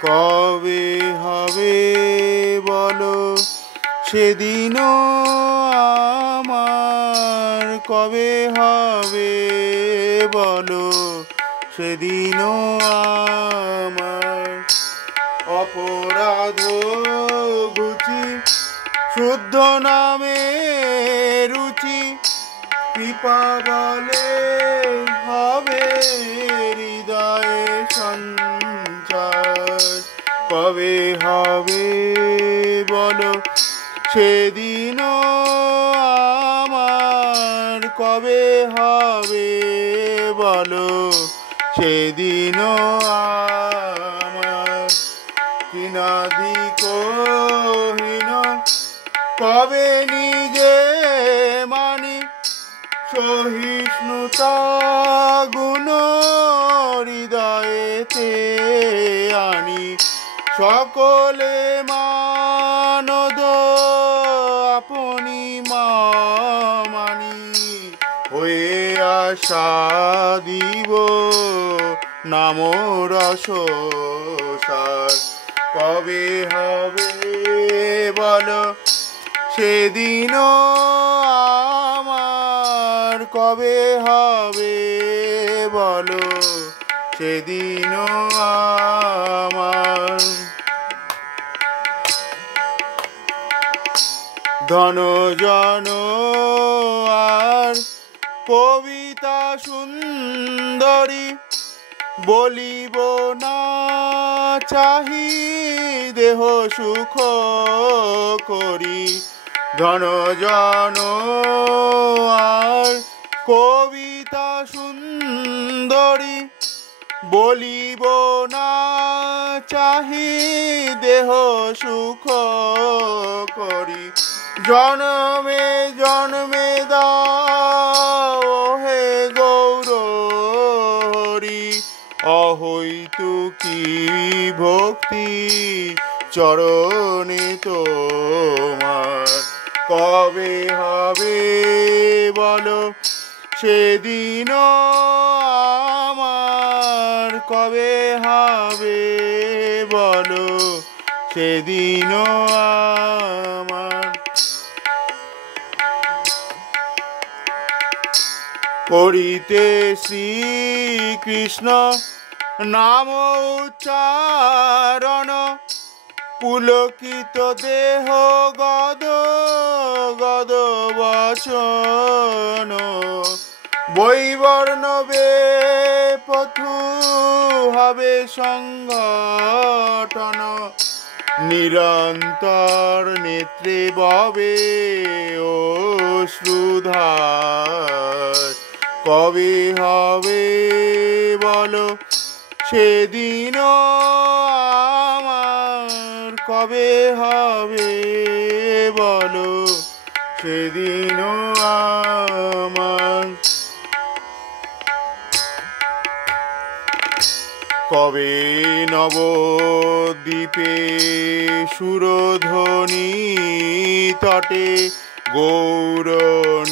কবে হবে বলো সেদিনও আমার, কবে হবে বলো সেদিনও আমার। অপরাধ ঘুচি শুদ্ধ নামে রুচি, কৃপা বলে হবে হৃদয়ে সঞ্চার। কবে হবে বলো সেদিনও আমার, কবে হবে বলো সেদিনও আমার। কিনাধিকহীন কবে নিজে মানি, সহিষ্ণুতা গুণ হৃদয়েতে আনি। সকলে মানদ আপনি মানি, হয়ে আশা দিব নাম রস সার। কবে হবে বলো সেদিনও আমার, কবে হবে বলো সেদিনও আমার। ধন জন আর কবিতা সুন্দরী, বলিব না চাহি দেহ সুখ করি। ধন জন আর কবিতা সুন্দরী, বলিব না চাহি দেহ সুখ করি। জন্মে জন্মে দাও হে গৌরহরি, অহৈতুকী ভক্তি চরণে তোমার। কবে হবে বলো সেদিনও আমার, কবে হবে বলো সেদিনও আমার। করিতে শ্রীকৃষ্ণ নাম উচ্চারণ, পুলকিত দেহ গদ গদ বচন। বৈবর্ণবে পথু হবে সংগঠন, নিরন্তর নেত্রে ববে অশ্রুধার। কবে হবে বলো সেদিনও আমার, কবে হবে বলো সেদিনও আমার। কবে নবদ্বীপে সুরধ্বনি তটে, গৌর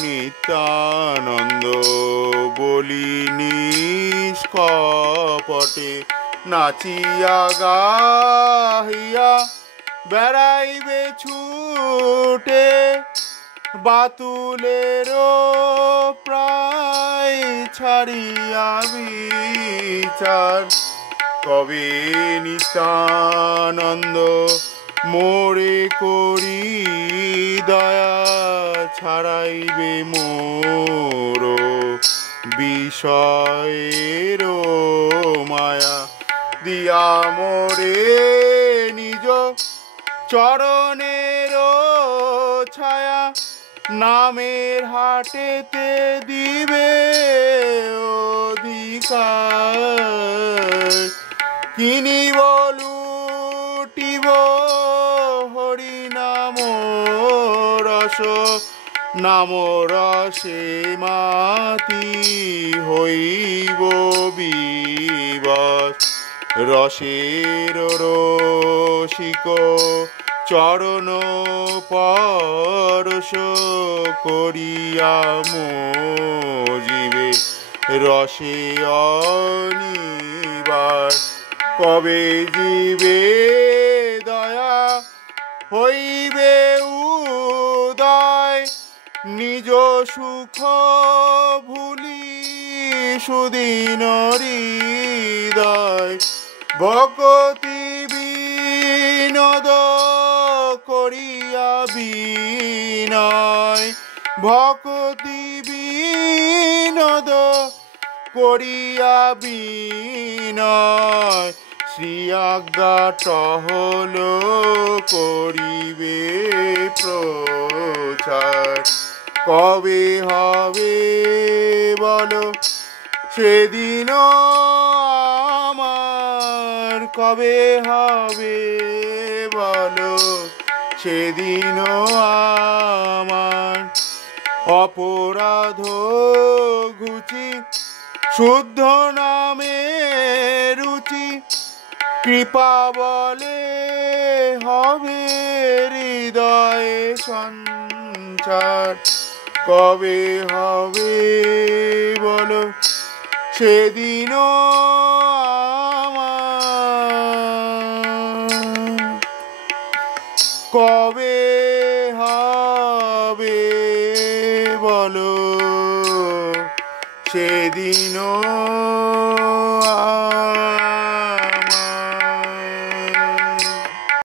নিত্যানন্দ বলি নিষ্কপটে। নাচিয়া গাহিয়া বেড়াইবে ছুটে, বাতুলেরও প্রায় ছাড়িয়া বিচার। কবে নিত্যানন্দ মোরে করি দয়া, ছাড়াইবে মোর বিষয়ের মায়া। দিয়া মোরে নিজ চরণের ছায়া, নামের হাটেতে দিবে অধিকার। কিনিব লুটিব হরি নাম রস, নাম রসে মাতি হইব বিবশ। রসের রসিক চরণ পরশ, করিয়া মজিবে রসে অনিবার। কবে জীবে দয়া হইবে উদয়, নিজ সুখ ভুলি সুদিন হৃদয়। ভকতি বিনোদ করিয়া বিনয়, ভকতি বিনোদ করিয়া বিনয়, শ্রী আজ্ঞা টহল করিবে প্রচার। কবে হবে বলো সেদিন আমার, কবে হবে বলো সেদিন আমার। অপরাধ ঘুচি শুদ্ধ নামে রুচি, কৃপা বলে হবে হৃদয়ে সঞ্চার। কবে হবে বলো সেদিন আমার, কবে হবে বলো সেদিন